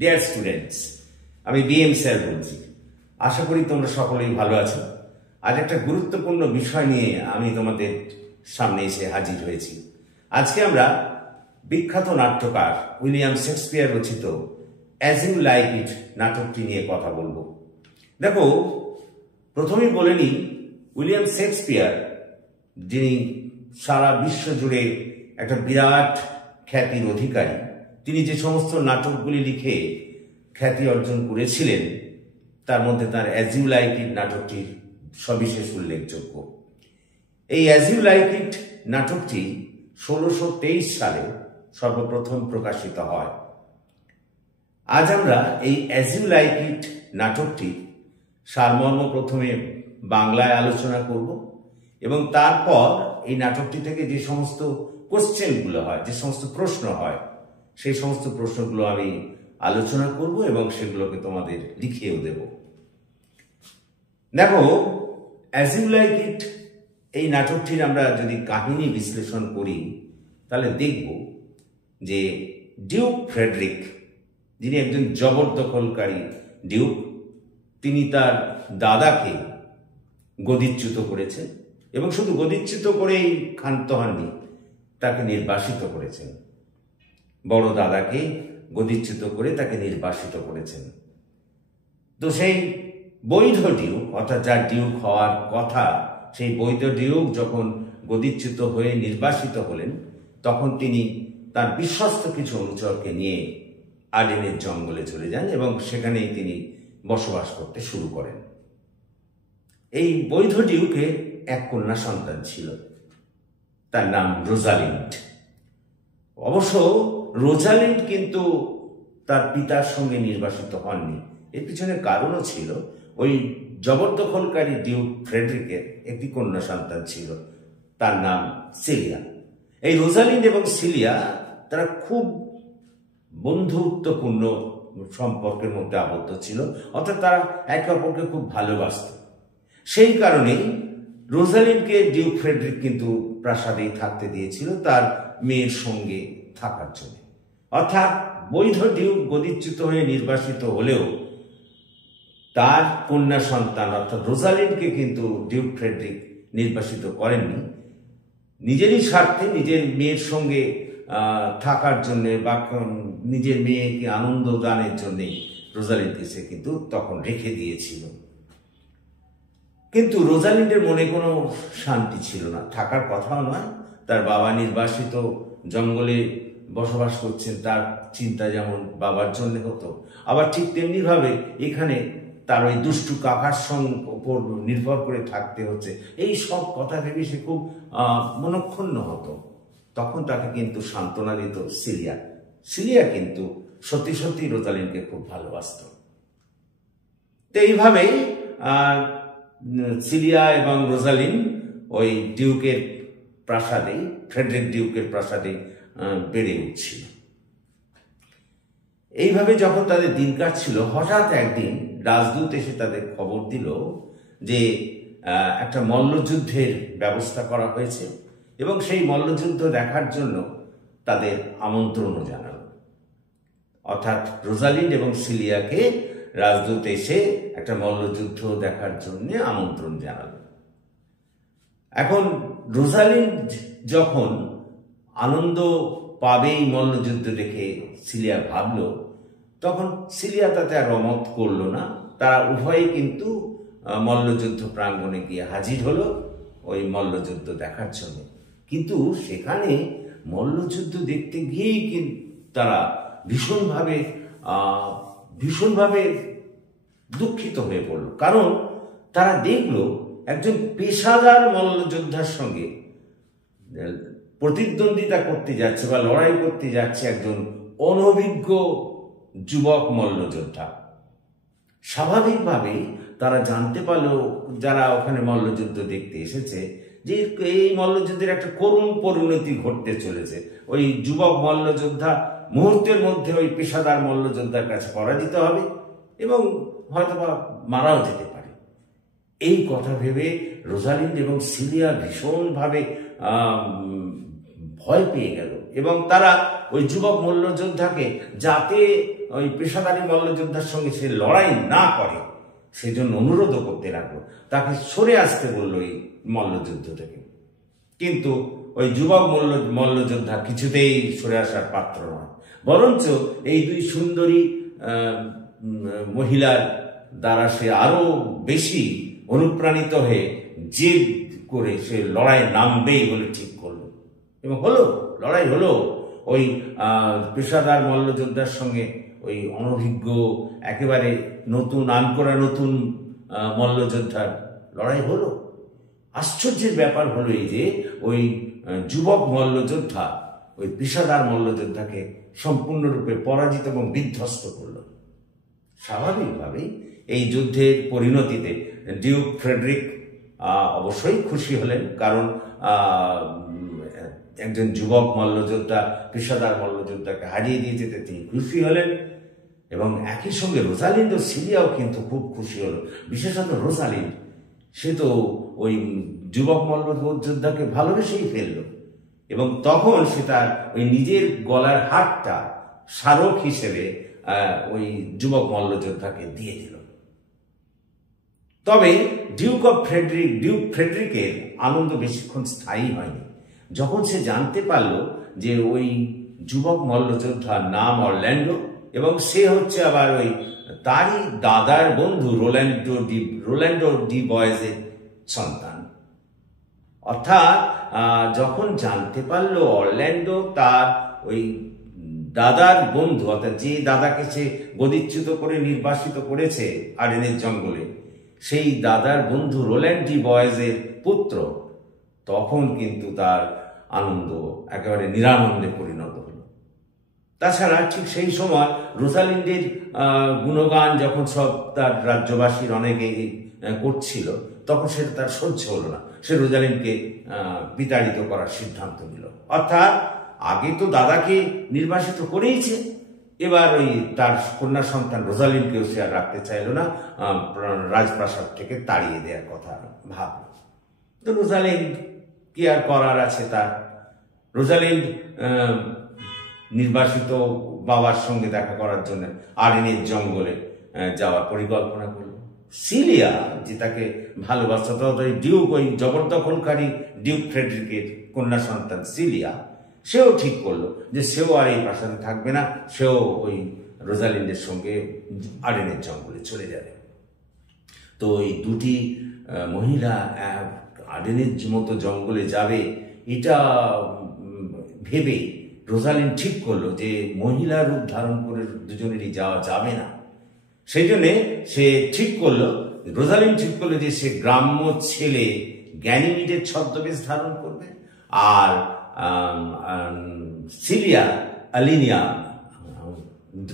Dear students, আমি BM sir বলছি। আশা করি তোমরা সকলেই ভালো আছো। আজ একটা গুরুত্বপূর্ণ বিষয় নিয়ে আমি তোমাদের সামনে এসে হাজির হয়েছি। আজকে আমরা বিখ্যাত নাট্যকার উইলিয়াম শেক্সপিয়ার রচিত অ্যাজ ইউ লাইক ইট নাটকটি নিয়ে কথা বলবো। দেখো, প্রথমেই বলে নিই, উইলিয়াম শেক্সপিয়ার, যিনি সারা বিশ্ব জুড়ে একটা বিরাট খ্যাতির অধিকারী, তিনি যে সমস্ত নাটকগুলি লিখে খ্যাতি অর্জন করেছিলেন তার মধ্যে তার অ্যাজ ইউ লাইক ইট নাটকটি সবিশেষ উল্লেখযোগ্য। এই অ্যাজ ইউ লাইক ইট নাটকটি 1623 সালে সর্বপ্রথম প্রকাশিত হয়। আজ আমরা এই অ্যাজ ইউ লাইক ইট নাটকটি সারমর্ম প্রথমে বাংলায় আলোচনা করব এবং তারপর এই নাটকটি থেকে যে সমস্ত কোশ্চেনগুলো হয়, যে সমস্ত প্রশ্ন হয়, সেই সমস্ত প্রশ্নগুলো আমি আলোচনা করব এবং সেগুলোকে তোমাদের লিখিয়েও দেব। দেখো, অ্যাজ ইউ লাইক ইট এই নাটকটির আমরা যদি কাহিনী বিশ্লেষণ করি তাহলে দেখব যে ডিউক ফ্রেডরিক, যিনি একজন জবরদখলকারী ডিউক, তিনি তার দাদাকে গদিচ্যুত করেছেন এবং শুধু গদিচ্যুত করেই ক্ষান্ত হননি, তাকে নির্বাসিত করেছেন। বড় দাদাকে গদিচ্যুত করে তাকে নির্বাসিত করেছেন। তো সেই বৈধ ডিউক, অর্থাৎ যার ডিউক হওয়ার কথা, সেই বৈধ ডিউক যখন গদিচ্যুত হয়ে নির্বাসিত হলেন, তখন তিনি তার বিশ্বস্ত কিছু অনুচরকে নিয়ে আর্ডেনের জঙ্গলে চলে যান এবং সেখানেই তিনি বসবাস করতে শুরু করেন। এই বৈধ ডিউকের এক কন্যা সন্তান ছিল, তার নাম রোজালিন্ড। অবশ্য রোজালিন্ড কিন্তু তার পিতার সঙ্গে নির্বাসিত হননি। এর পিছনে কারণও ছিল, ওই জবরদখলকারী ডিউক ফ্রেডরিকের একটি কন্যা সন্তান ছিল, তার নাম সিলিয়া। এই রোজালিন্ড এবং সিলিয়া তারা খুব বন্ধুত্বপূর্ণ সম্পর্কের মধ্যে আবদ্ধ ছিল, অর্থাৎ তারা একে অপরকে খুব ভালোবাসত। সেই কারণেই রোজালিন্ডকে ডিউক ফ্রেডরিক কিন্তু প্রাসাদেই থাকতে দিয়েছিল তার মেয়ের সঙ্গে থাকার জন্য। অর্থাৎ বৈধ ডিউক গদিচ্যুত হয়ে নির্বাসিত হলেও তার কন্যা সন্তান অর্থাৎ রোজালিন্ডকে কিন্তু ডিউক ফ্রেডরিক নির্বাসিত করেননি। নিজেরই স্বার্থে, নিজের মেয়ের সঙ্গে থাকার জন্যে বা নিজের মেয়েকে আনন্দ দানের জন্যেই রোজালিন্ডকে সে কিন্তু তখন রেখে দিয়েছিল। কিন্তু রোজালিন্ডের মনে কোনো শান্তি ছিল না, থাকার কথাও নয়। তার বাবা নির্বাসিত জঙ্গলে বসবাস করছেন, তার চিন্তা যেমন বাবার জন্য হতো, আবার ঠিক তেমনিভাবে এখানে তার ওই দুষ্টু কাকার উপর নির্ভর করে থাকতে হচ্ছে। এই সব কথা ভেবে সে খুব মনক্ষুণ্ণ হতো। তখন তাকে কিন্তু সান্ত্বনা দিত সিলিয়া। সিলিয়া কিন্তু সত্যি সত্যি রোজালিন্ডকে খুব ভালোবাসত। তো এইভাবেই সিলিয়া এবং রোজালিন্ড ওই ডিউকের প্রাসাদে, ফ্রেডরিক ডিউকের প্রাসাদে বেড়ে উঠছিল। এইভাবে যখন তাদের দিন কাটছিল, হঠাৎ একদিন রাজদূত এসে তাদের খবর দিল যে একটা মল্লযুদ্ধের ব্যবস্থা করা হয়েছে এবং সেই মল্লযুদ্ধ দেখার জন্য তাদের আমন্ত্রণও জানালো। অর্থাৎ রোজালিন্ড এবং সিলিয়াকে রাজদূত এসে একটা মল্লযুদ্ধ দেখার জন্য আমন্ত্রণ জানালো। এখন রোজালিন্ড যখন আনন্দ পাবে এই মল্লযুদ্ধ দেখে সিলিয়া ভাবল, তখন সিলিয়া তাতে আর অমত করল না। তারা উভয়ই কিন্তু মল্লযুদ্ধ প্রাঙ্গণে গিয়ে হাজির হলো ওই মল্লযুদ্ধ দেখার জন্য। কিন্তু সেখানে মল্লযুদ্ধ দেখতে গিয়েই কিন্তু তারা ভীষণভাবে দুঃখিত হয়ে পড়ল। কারণ তারা দেখল একজন পেশাদার মল্লযোদ্ধার সঙ্গে প্রতিদ্বন্দ্বিতা করতে যাচ্ছে বা লড়াই করতে যাচ্ছে একজন অনভিজ্ঞ যুবক মল্লযোদ্ধা। স্বাভাবিকভাবেই তারা জানতে পারলো, যারা ওখানে মল্লযুদ্ধ দেখতে এসেছে, যে এই মল্লযুদ্ধের একটা করুণ পরিণতি ঘটতে চলেছে। ওই যুবক মল্লযোদ্ধা মুহূর্তের মধ্যে ওই পেশাদার মল্লযোদ্ধার কাছে পরাজিত হবে এবং হয়তোবা মারাও যেতে পারে। এই কথা ভেবে রোজালিন্ড এবং সিলিয়া ভীষণভাবে ভয় পেয়ে গেল এবং তারা ওই যুবক মল্লযোদ্ধাকে যাতে ওই পেশাদারী মল্লযোদ্ধার সঙ্গে সে লড়াই না করে সেজন্য অনুরোধও করতে লাগলো, তাকে সরে আসতে বললো এই মল্লযুদ্ধ থেকে। কিন্তু ওই যুবক মল্লযোদ্ধা কিছুতেই সরে আসার পাত্র নয়, বরঞ্চ এই দুই সুন্দরী মহিলার দ্বারা সে আরো বেশি অনুপ্রাণিত হয়ে জেদ করে সে লড়াই নামবেই বলে ঠিক করলো, এবং হলো, লড়াই হলো। ওই পেশাদার মল্লযোদ্ধার সঙ্গে ওই অনভিজ্ঞ একেবারে নতুন আনকোরা নতুন মল্লযোদ্ধার লড়াই হলো। আশ্চর্যের ব্যাপার হলো এই যে ওই যুবক মল্লযোদ্ধা ওই পেশাদার মল্লযোদ্ধাকে সম্পূর্ণরূপে পরাজিত এবং বিধ্বস্ত করল। স্বাভাবিকভাবেই এই যুদ্ধের পরিণতিতে ডিউক ফ্রেডরিক অবশ্যই খুশি হলেন, কারণ একজন যুবক মল্লযোদ্ধা পেশাদার মল্লযোদ্ধাকে হারিয়ে দিয়ে যেতে তিনি খুশি হলেন, এবং একই সঙ্গে রোজালিন্ড ও সিলিয়াও কিন্তু খুব খুশি হলো। বিশেষত রোজালিন্ড, সে তো ওই যুবক মল্লযোদ্ধাকে ভালোবেসেই ফেললো, এবং তখন সে তার ওই নিজের গলার হারটা স্মারক হিসেবে ওই যুবক মল্লযোদ্ধাকে দিয়ে দিল। তবে ডিউক ফ্রেডরিকের আনন্দ বেশিক্ষণ স্থায়ী হয়নি। যখন সে জানতে পারল যে ওই যুবক মল্লযোদ্ধার নাম অরল্যান্ডো, এবং সে হচ্ছে আবার ওই তারই দাদার বন্ধু রোল্যান্ডো ডি বয়েজের সন্তান, অর্থাৎ যখন জানতে পারলো অরল্যান্ডো তার ওই দাদার বন্ধু, অর্থাৎ যে দাদাকে সে গদিচ্যুত করে নির্বাসিত করেছে আর্ডেনের জঙ্গলে, সেই দাদার বন্ধু রোল্যান্ড ডি বয়েজের পুত্র, তখন কিন্তু তার আনন্দ একেবারে নিরানন্দে পরিণত হলো। তাছাড়া ঠিক সেই সময় রোজালিন্ডের গুণগান যখন সব তার রাজ্যবাসীর অনেকে করছিল, তখন সেটা তার সহ্য হলো না। সে রোজালিন্ডকে বিতাড়িত করার সিদ্ধান্ত নিল। অর্থাৎ আগে তো দাদাকে নির্বাসিত করেইছে, এবার ওই তার কন্যা সন্তান রোজালিন্ডকেও সে আর রাখতে চাইল না, রাজপ্রাসাদ থেকে তাড়িয়ে দেওয়ার কথা ভাবল। তো রোজালিন্ড কি আর করার আছে তার, রোজালিন্ড নির্বাসিত বাবার সঙ্গে দেখা করার জন্য আর্ডেনের জঙ্গলে যাওয়ার পরিকল্পনা করল। সিলিয়া, যে তাকে ভালোবাসত, ওই ডিউক, ওই জবরদখলকারী ডিউক ফ্রেডরিকের কন্যা সন্তান সিলিয়া, সেও ঠিক করলো যে সেও আর এই প্রাসাদে থাকবে না, সেও ওই রোজালিন্ডের সঙ্গে আর্ডেনের জঙ্গলে চলে যাবে। তো এই দুটি মহিলা আর্ডেনের মতো জঙ্গলে যাবে, এটা ভেবে রোজালিন্ড ঠিক করলো যে মহিলা রূপ ধারণ করে দুজনেরই যাওয়া যাবে না। সেই জন্যে সে ঠিক করলো, রোজালিন্ড ঠিক করলো যে সে গ্রাম্য ছেলে গ্যানিমিডের ছদ্মবেশ ধারণ করবে, আর সিলিয়া আলিনিয়া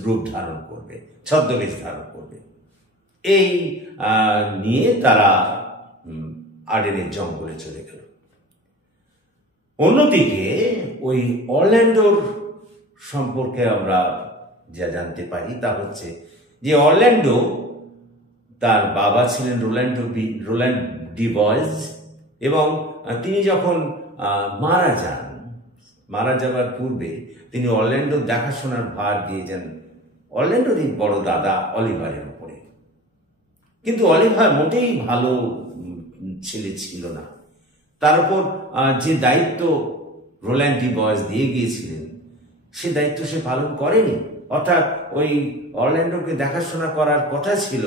রূপ ধারণ করবে, ছদ্মবেশ ধারণ করবে। এই নিয়ে তারা আর্ডেনের জঙ্গলে চলে গেল। অন্যদিকে ওই অরল্যান্ডোর সম্পর্কে আমরা যা জানতে পারি তা হচ্ছে যে অরল্যান্ডো, তার বাবা ছিলেন রোল্যান্ড ডি বয়েজ, এবং তিনি যখন মারা যাবার পূর্বে তিনি অরল্যান্ডোর দেখাশোনার ভার দিয়ে যান অরল্যান্ডোরই বড় দাদা অলিভারের উপরে। কিন্তু অলিভার মোটেই ভালো ছেলে ছিল না। তার উপর যে দায়িত্ব রোল্যান্ড ডি বয়েজ দিয়ে গিয়েছিলেন, সে দায়িত্ব সে পালন করেনি। অর্থাৎ ওই অরল্যান্ডোকে দেখাশোনা করার কথা ছিল,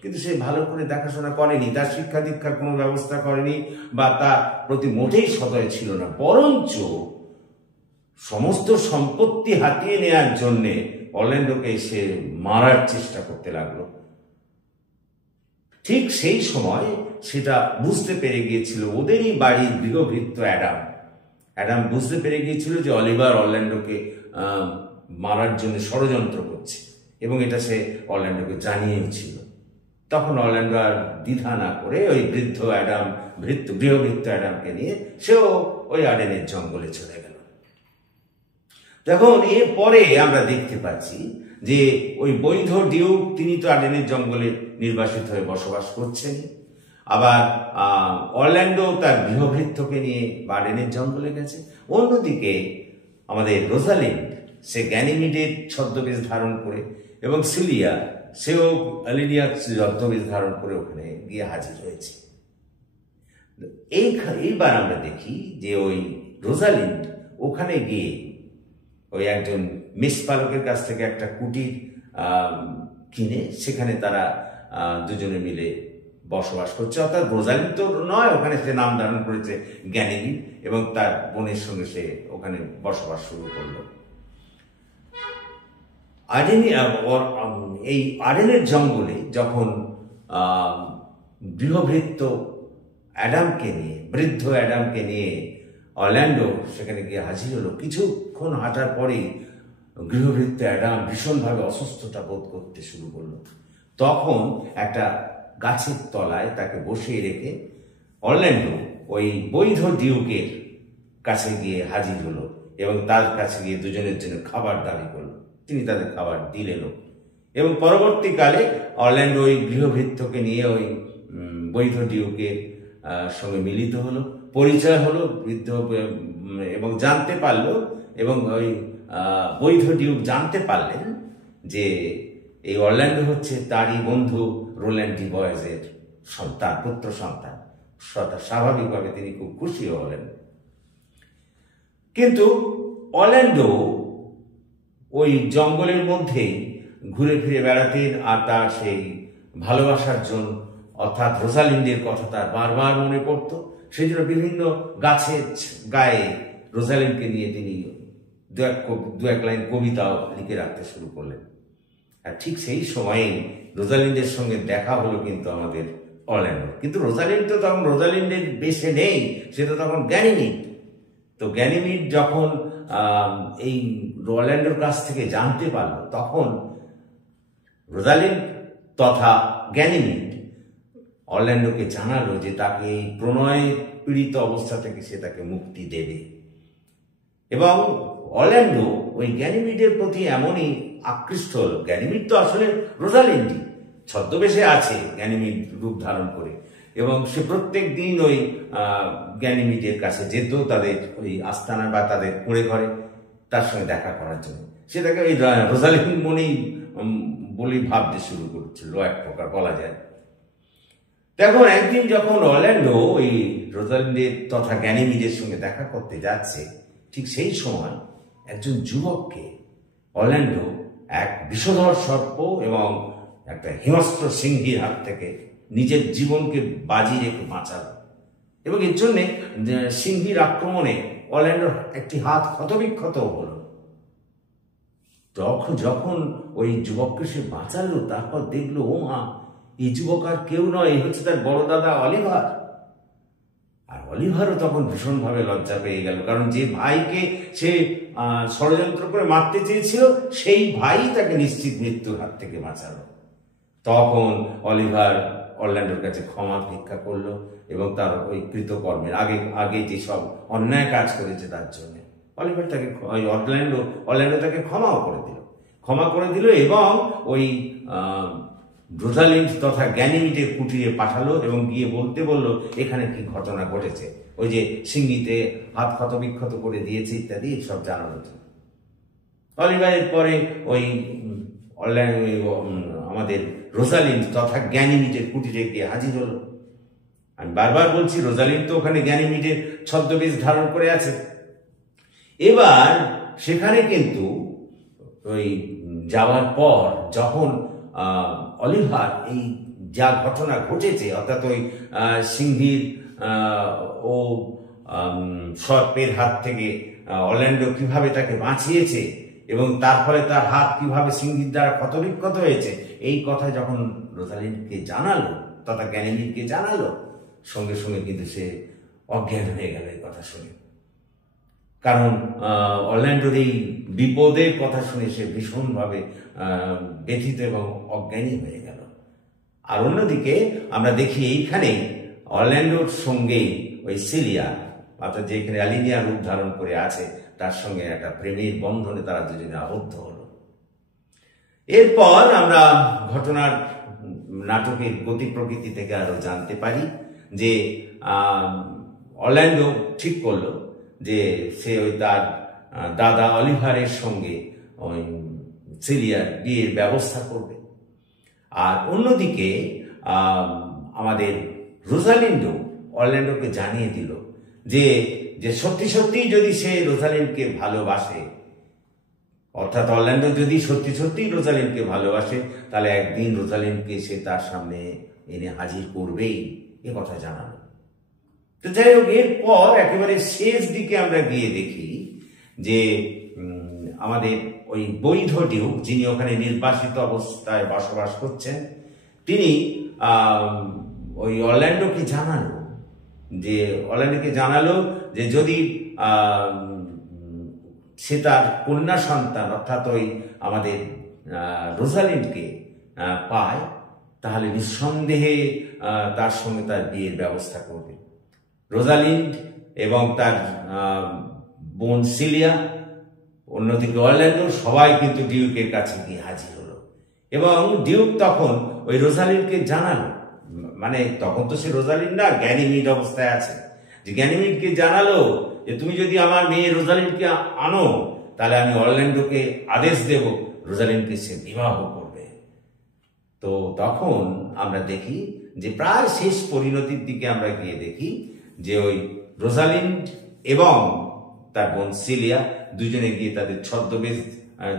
কিন্তু সে ভালো করে দেখাশোনা করেনি, তার শিক্ষা দীক্ষার কোনো ব্যবস্থা করেনি, বা তার প্রতি মোটেই সদয় ছিল না। বরঞ্চ সমস্ত সম্পত্তি হাতিয়ে নেওয়ার জন্যে অরল্যান্ডোকে সে মারার চেষ্টা করতে লাগলো। ঠিক সেই সময় সেটা বুঝতে পেরে গিয়েছিল ওদেরই বাড়ির গৃহভৃত্য অ্যাডাম বুঝতে পেরে গিয়েছিল যে অলিভার অরল্যান্ডোকে মারার জন্য ষড়যন্ত্র করছে, এবং এটা সে অরল্যান্ডোকে জানিয়েছিল। তখন অরল্যান্ডো আর দ্বিধা না করে ওই গৃহভৃত্য অ্যাডামকে নিয়ে সেও ওই আর্ডেনের জঙ্গলে চলে গেল। তখন এরপরে আমরা দেখতে পাচ্ছি যে ওই বৈধ ডিউক, তিনি তো আর্ডেনের জঙ্গলে নির্বাসিত হয়ে বসবাস করছেন, আবার অরল্যান্ডো তার গৃহভৃত্যকে নিয়ে আর্ডেনের জঙ্গলে গেছে। অন্যদিকে আমাদের রোজালিন্ড সে গ্যানিমিডের ছদ্মবেশ ধারণ করে, এবং সিলিয়া সেও আলিনিয়ার ছদ্মবেশ ধারণ করে ওখানে গিয়ে হাজির হয়েছে। এইবার আমরা দেখি যে ওই রোজালিন্ড ওখানে গিয়ে ওই একজন মেষপালকের কাছ থেকে একটা কুটির কিনে সেখানে তারা দুজনে মিলে বসবাস করছে। অর্থাৎ রোজালিন্ড তো নয়, ওখানে সে নাম ধারণ করেছে গ্যানিমিড, এবং তার বোনের সঙ্গে সে ওখানে বসবাস শুরু করলো। এই আডেনের জঙ্গলে যখন গৃহভৃত্য অ্যাডামকে নিয়ে, বৃদ্ধ অ্যাডামকে নিয়ে অরল্যান্ডো সেখানে গিয়ে হাজির হলো, কিছুক্ষণ হাঁটার পরেই গৃহভৃত্য অ্যাডাম ভীষণভাবে অসুস্থতা বোধ করতে শুরু করলো। তখন একটা গাছের তলায় তাকে বসিয়ে রেখে অরল্যান্ডো ওই বৈধ ডিউকের কাছে গিয়ে হাজির হলো এবং তার কাছে গিয়ে দুজনের জন্য খাবার দাবি করলো। তিনি তাদের খাবার দিলেনও, এবং পরবর্তীকালে অরল্যান্ডো ওই গৃহভৃত্যকে নিয়ে ওই বৈধ ডিউকের সঙ্গে মিলিত হলো, পরিচয় হলো বৃদ্ধ, এবং জানতে পারলো, এবং ওই বৈধ ডিউক জানতে পারলেন যে এই অরল্যান্ডো হচ্ছে তারই বন্ধু রোল্যান্ড ডি বয়েজের সন্তান, পুত্র সন্তান। স্বাভাবিকভাবে তিনি খুব খুশি হলেন। কিন্তু অরল্যান্ডো ওই জঙ্গলের মধ্যেই ঘুরে ফিরে বেড়াতেন, আর তার সেই ভালোবাসার জন্য অর্থাৎ রোজালিন্ডের কথা তার বারবার মনে পড়তো। সেই জন্য বিভিন্ন গাছের গায়ে রোজালিন্ডকে নিয়ে তিনি দু এক লাইন কবিতাও লিখে রাখতে শুরু করলেন। আর ঠিক সেই সময়েই রোজালিন্ডের সঙ্গে দেখা হলো কিন্তু আমাদের অরল্যান্ডোর। কিন্তু রোজালিন্ড তো তখন রোজালিন্ডের বেশে নেই, সে তো তখন গ্যানিমিড। তো গ্যানিমিড যখন এই অরল্যান্ডোর কাছ থেকে জানতে পারল, তখন রোজালিন্ড তথা গ্যানিমিড অরল্যান্ডোকে জানালো যে তাকে এই প্রণয় পীড়িত অবস্থা থেকে সে তাকে মুক্তি দেবে। এবং অরল্যান্ডো ওই গ্যানিমিডের প্রতি এমনই আকৃষ্ট হল। গ্যানিমিড তো আসলে রোজালিন্ডই, ছদ্মবেশে আছে গ্যানিমিড রূপ ধারণ করে, এবং সে প্রত্যেক দিন ওই গ্যানিমিডের কাছে যেত, তাদের ওই আস্তানা বা তাদের কুঁড়ে ঘরে তার সঙ্গে দেখা করার জন্য। সে তাকে ওই রোজালিন্ড মনেই বলেই ভাবতে শুরু করছিল, এক প্রকার বলা যায়। তখন একদিন যখন অরল্যান্ডো ওই রোজালিন্ডের তথা গ্যানিমিডের সঙ্গে দেখা করতে যাচ্ছে, ঠিক সেই সময় একজন যুবককে অরল্যান্ডো এক বিষধর সর্প এবং একটা হিংস্র সিংহীর হাত থেকে নিজের জীবনকে বাজি রেখে বাঁচাল। এবং এর জন্যে সিংহীর আক্রমণে অরল্যান্ডোর একটি হাত ক্ষতবিক্ষত হল। যখন ওই যুবককে সে বাঁচালো, তারপর দেখলো ও মা, এই যুবক আর কেউ নয়, এই হচ্ছে তার বড় দাদা অলিভার। আর অলিভারও তখন ভীষণভাবে লজ্জা পেয়ে গেল, কারণ যে ভাইকে সে ষড়যন্ত্র করে মারতে চেয়েছিল, সেই ভাই তাকে নিশ্চিত মৃত্যুর হাত থেকে বাঁচালো। তখন অলিভার অরল্যান্ডোর কাছে ক্ষমা ভিক্ষা করলো, এবং তার ওই কৃতকর্মের আগে যে সব অন্যায় কাজ করেছে তার জন্য অলিভার তাকে অরল্যান্ডো তাকে ক্ষমা করে দিল, এবং ওই রোজালিন্ড তথা গ্যানিমিডের কুটিরে পাঠালো, এবং গিয়ে বলতে বললো এখানে কি ঘটনা ঘটেছে, ওই যে সিংহীতে হাত ক্ষতবিক্ষত করে দিয়েছে ইত্যাদি সব জানানো। অলিভারের পরে ওই আমাদের রোজালিন্ড তথা গ্যানিমিডের কুটিরে গিয়ে হাজির হলো। আমি বারবার বলছি, রোজালিন্ড তো ওখানে গ্যানিমিডের ছদ্মবেশ ধারণ করে আছে। এবার সেখানে কিন্তু ওই যাওয়ার পর যখন অলিভার এই যা ঘটনা ঘটেছে, অর্থাৎ ওই সিংহীর ও সর্পের হাত থেকে অরল্যান্ডো কিভাবে তাকে বাঁচিয়েছে, এবং তার ফলে তার হাত কিভাবে সিংহীর দ্বারা ক্ষতবিক্ষত হয়েছে, এই কথা যখন রোজালিন্ডকে জানালো তথা গ্যানিমিডকে জানালো, সঙ্গে সঙ্গে কিন্তু সে অজ্ঞান হয়ে গেল এই কথা শুনে। কারণ অরল্যান্ডোর এই বিপদের কথা শুনে সে ভীষণভাবে ব্যথিত এবং অজ্ঞানী হয়ে গেল। আর অন্যদিকে আমরা দেখি এইখানে অরল্যান্ডোর সঙ্গে ওই সিলিয়া, অর্থাৎ যেখানে আলিনিয়া রূপ ধারণ করে আছে, তার সঙ্গে একটা প্রেমের বন্ধনে তারা দুজনে আবদ্ধ হলো। এরপর আমরা ঘটনার নাটকের গতি প্রকৃতি থেকে আরো জানতে পারি যে অরল্যান্ডো ঠিক করলো যে সে ওই তার দাদা অলিভারের সঙ্গে ওই সিলিয়ার বিয়ের ব্যবস্থা করবে। আর অন্যদিকে আমাদের রোজালিন্ডো অরল্যান্ডোকে জানিয়ে দিল যে সত্যি সত্যি যদি সে রোজালিন্ডকে ভালোবাসে, অর্থাৎ অরল্যান্ডো যদি সত্যি সত্যি রোজালিন্ডকে ভালোবাসে, তাহলে একদিন রোজালিন্ডকে সে তার সামনে এনে হাজির করবেই, এ কথা জানালো। তো যাই হোক, এরপর একেবারে শেষ দিকে আমরা গিয়ে দেখি যে আমাদের ওই বৈধ ডিউক, যিনি ওখানে নির্বাসিত অবস্থায় বসবাস করছেন, তিনি ওই অরল্যান্ডোকে জানালো যে যদি সে তার কন্যা সন্তান অর্থাৎ ওই আমাদের রোজালিন্ডকে পায়, তাহলে নিঃসন্দেহে তার সঙ্গে তার বিয়ের ব্যবস্থা করবে। রোজালিন্ড এবং তার বোন সিলিয়া, অন্যদিকে অরল্যান্ডো, সবাই কিন্তু ডিউকের কাছে গিয়ে হাজির হলো। এবং ডিউক তখন ওই রোজালিন্ডকে জানালো, মানে তখন তো সে রোজালিন্ড না, গ্যানিমিড অবস্থায় আছে, যে গ্যানিমিডকে জানালো যে তুমি যদি আমার মেয়ে রোজালিন্ডকে আনো, তাহলে আমি অরল্যান্ডোকে আদেশ দেব রোজালিন্ডকে সে বিবাহ করবে। তো তখন আমরা দেখি যে প্রায় শেষ পরিণতির দিকে আমরা গিয়ে দেখি যে ওই রোজালিন্ড এবং তার বোন সিলিয়া দুজনে গিয়ে তাদের ছদ্মবেশ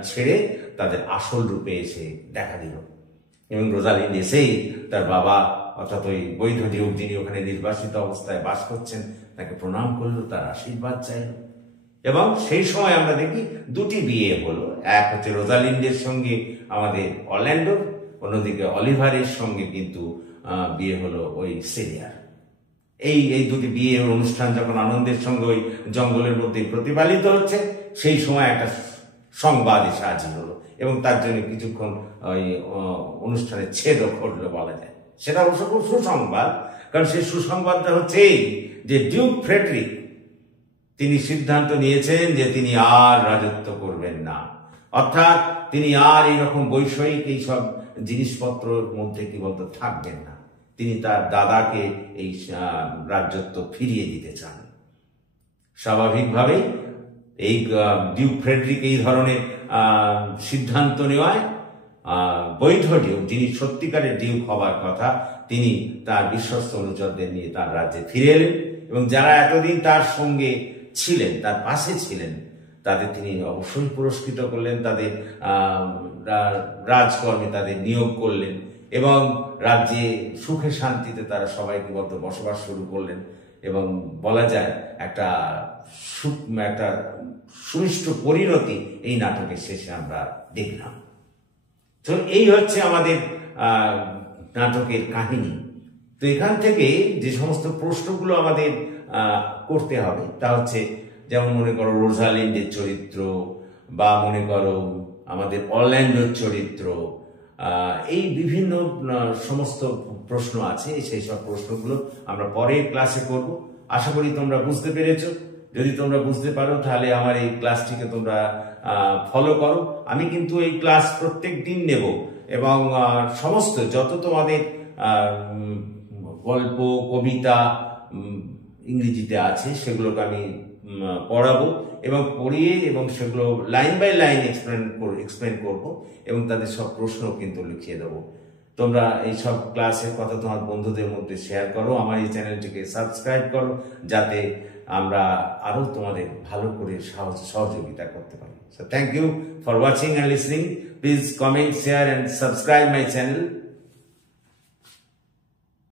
ছেড়ে তাদের আসল রূপে এসে দেখা দিল। এবং রোজালিন্ড এসেই তার বাবা অর্থাৎ ওই বৈধ ডিউক, যিনি ওখানে নির্বাসিত অবস্থায় বাস করছেন, তাকে প্রণাম করলো, তার আশীর্বাদ চাইল। এবং সেই সময় আমরা দেখি দুটি বিয়ে হলো, এক হচ্ছে রোজালিন্ডের সঙ্গে আমাদের অরল্যান্ডোর, অন্যদিকে অলিভারের সঙ্গে কিন্তু বিয়ে হলো ওই সিলিয়ার। এই দুটি বিয়ের অনুষ্ঠান যখন আনন্দের সঙ্গে ওই জঙ্গলের মধ্যে প্রতিপালিত হচ্ছে, সেই সময় একটা সংবাদ এসে হাজির হলো এবং তার জন্য কিছুক্ষণ ওই অনুষ্ঠানের ছেদও ঘটলো বলা যায়। সেটা অবশ্য খুব সুসংবাদ, কারণ সেই সুসংবাদটা হচ্ছে এই যে ডিউক ফ্রেডরিক তিনি সিদ্ধান্ত নিয়েছেন যে তিনি আর রাজত্ব করবেন না, অর্থাৎ তিনি আর এইরকম বৈষয়িক এইসব জিনিসপত্রের মধ্যে কি বলতো থাকবেন না। তিনি তার দাদাকে এই রাজত্ব ফিরিয়ে দিতে চান। স্বাভাবিকভাবেই এই ডিউক ফ্রেডরিক এই ধরনের সিদ্ধান্ত নেওয়ায় বৈধ ডিউক, যিনি সত্যিকারের ডিউক হবার কথা, তিনি তার বিশ্বস্ত অনুচরদের নিয়ে তার রাজ্যে ফিরে এলেন এবং যারা এতদিন তার সঙ্গে ছিলেন, তার পাশে ছিলেন, তাদের তিনি অবশ্যই পুরস্কৃত করলেন, তাদের রাজকর্মে তাদের নিয়োগ করলেন এবং রাজ্যে সুখে শান্তিতে তারা সবাইকে বলতে বসবাস শুরু করলেন। এবং বলা যায় একটা সুমিষ্ট পরিণতি এই নাটকের শেষে আমরা দেখলাম। তো এই হচ্ছে আমাদের নাটকের কাহিনী। তো এখান থেকে যে সমস্ত প্রশ্নগুলো আমাদের করতে হবে তা হচ্ছে, যেমন মনে করো রোজালিন্ডের চরিত্র, বা মনে করো আমাদের অরল্যান্ডোর চরিত্র, এই বিভিন্ন সমস্ত প্রশ্ন আছে। সেই সব প্রশ্নগুলো আমরা পরের ক্লাসে করব। আশা করি তোমরা বুঝতে পেরেছো। যদি তোমরা বুঝতে পারো তাহলে আমার এই ক্লাসটিকে তোমরা ফলো করো। আমি কিন্তু এই ক্লাস প্রত্যেক দিন নেব এবং সমস্ত যত তোমাদের গল্প, কবিতা ইংরেজিতে আছে সেগুলোকে আমি পড়াবো এবং পড়িয়ে এবং সেগুলো লাইন বাই লাইন এক্সপ্লেন করব এবং তাদের সব প্রশ্ন কিন্তু লিখিয়ে দেবো। তোমরা এই সব ক্লাসের কথা তোমার বন্ধুদের মধ্যে শেয়ার করো, আমার এই চ্যানেলটিকে সাবস্ক্রাইব করো, যাতে আমরা আরো তোমাদের ভালো করে সহযোগিতা করতে পারি। So thank you for watching and listening. Please comment, share and subscribe my channel.